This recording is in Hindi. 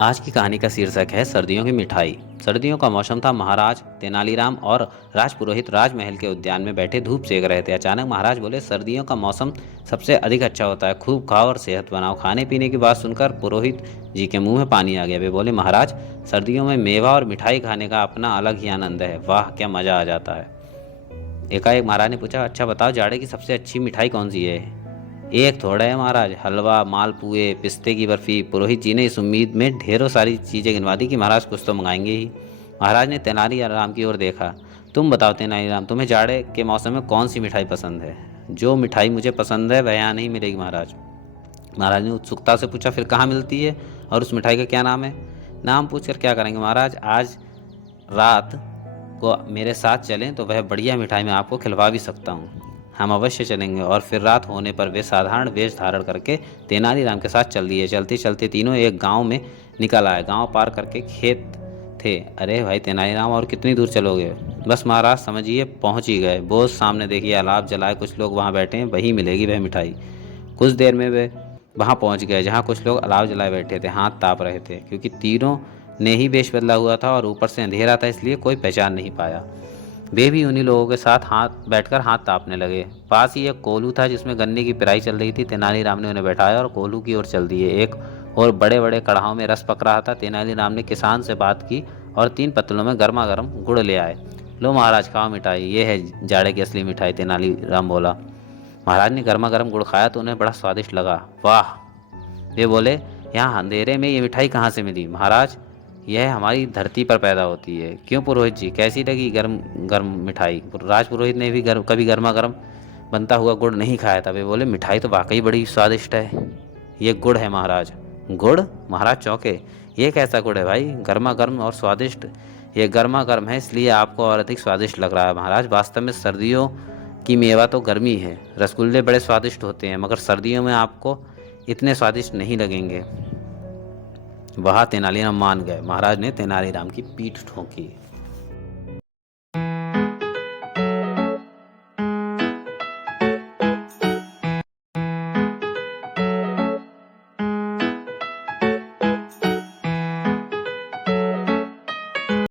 आज की कहानी का शीर्षक है सर्दियों की मिठाई। सर्दियों का मौसम था। महाराज तेनालीराम और राजपुरोहित राजमहल के उद्यान में बैठे धूप सेक रहे थे। अचानक महाराज बोले, सर्दियों का मौसम सबसे अधिक अच्छा होता है, खूब खाओ और सेहत बनाओ। खाने पीने की बात सुनकर पुरोहित जी के मुंह में पानी आ गया। वे बोले, महाराज, सर्दियों में मेवा और मिठाई खाने का अपना अलग ही आनंद है। वाह, क्या मजा आ जाता है। एकाएक महाराज ने पूछा, अच्छा बताओ, जाड़े की सबसे अच्छी मिठाई कौन सी है? एक थोड़ा है महाराज, हलवा, मालपुए, पिस्ते की बर्फी। पुरोहित जी ने इस उम्मीद में ढेरों सारी चीजें गिनवा दी कि महाराज कुछ तो मंगाएंगे ही। महाराज ने तेनालीराम की ओर देखा। तुम बताओ तेनालीराम, तुम्हें जाड़े के मौसम में कौन सी मिठाई पसंद है? जो मिठाई मुझे पसंद है वह यहाँ नहीं मिलेगी महाराज। महाराज ने उत्सुकता से पूछा, फिर कहाँ मिलती है और उस मिठाई का क्या नाम है? नाम पूछकर क्या करेंगे महाराज, आज रात को मेरे साथ चलें तो वह बढ़िया मिठाई मैं आपको खिलवा भी सकता हूँ। हम अवश्य चलेंगे। और फिर रात होने पर वे साधारण वेश धारण करके तेनालीराम के साथ चल दिए। चलते चलते तीनों एक गांव में निकल आए। गांव पार करके खेत थे। अरे भाई तेनालीराम, और कितनी दूर चलोगे? बस महाराज समझिए पहुंच ही गए। बोझ सामने देखिए, अलाव जलाए कुछ लोग वहां बैठे हैं, वहीं मिलेगी वह मिठाई। कुछ देर में वे वहां पहुंच गए जहां कुछ लोग अलाव जलाए बैठे थे, हाथ ताप रहे थे। क्योंकि तीनों ने ही वेश बदला हुआ था और ऊपर से अंधेरा था, इसलिए कोई पहचान नहीं पाया। वे भी उन्हीं लोगों के साथ हाथ तापने लगे। पास ही एक कोल्हू था जिसमें गन्ने की पिराई चल रही थी। तेनालीराम ने उन्हें बैठाया और कोल्हू की ओर चल दिए। एक और बड़े बड़े कड़ाहों में रस पक रहा था। तेनालीराम ने किसान से बात की और 3 पत्तलों में गर्मा गर्म गुड़ ले आए। लो महाराज, खाओ मिठाई, ये है जाड़े की असली मिठाई, तेनालीराम बोला। महाराज ने गर्मा गर्म गुड़ खाया तो उन्हें बड़ा स्वादिष्ट लगा। वाह, वे बोले, यहाँ अंधेरे में ये मिठाई कहाँ से मिली? महाराज, यह हमारी धरती पर पैदा होती है। क्यों पुरोहित जी, कैसी लगी गर्म गर्म मिठाई? राजपुरोहित ने भी कभी गर्मा गर्म बनता हुआ गुड़ नहीं खाया था। वे बोले, मिठाई तो वाकई बड़ी स्वादिष्ट है। ये गुड़ है महाराज। गुड़? महाराज चौंके। ये कैसा गुड़ है भाई, गर्मा गर्म और स्वादिष्ट? ये गर्मा गर्म है, इसलिए आपको और अधिक स्वादिष्ट लग रहा है महाराज। वास्तव में सर्दियों की मेवा तो गर्मी है। रसगुल्ले बड़े स्वादिष्ट होते हैं, मगर सर्दियों में आपको इतने स्वादिष्ट नहीं लगेंगे। वह तेनालीराम मान गए। महाराज ने तेनालीराम की पीठ ठोंकी।